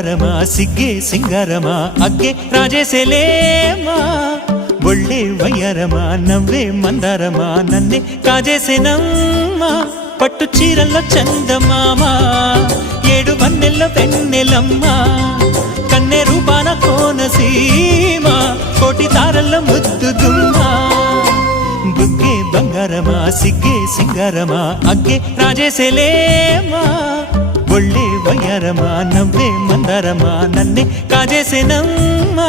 ಬಂಗಾರಮಾ ಸಿಗ್ಗೆ ಸಿಂಗಾರಮಾ ಅಗ್ಗೆ ರಾಜೇಸೆಲೇಮಾ ಒಳ್ಳೆ వయ్యారమా నవ్వే మందారమా నన్నే కాజేసేనమ్మా పట్టు చీరల్లో చందమామ ఏడు వన్నెల్లో వెన్నెలమ్మ కన్నె రూపాన కోనసీమ కోటి తారల్లో ముద్దు గుమ్మ బుగ్గే బంగారమా సిగ్గే సింగారమా అగ్గే రాజేసెలేమా ఒళ్ళే వయ్యారమా నవ్వే మందారమా నన్నే కాజేసేనమ్మా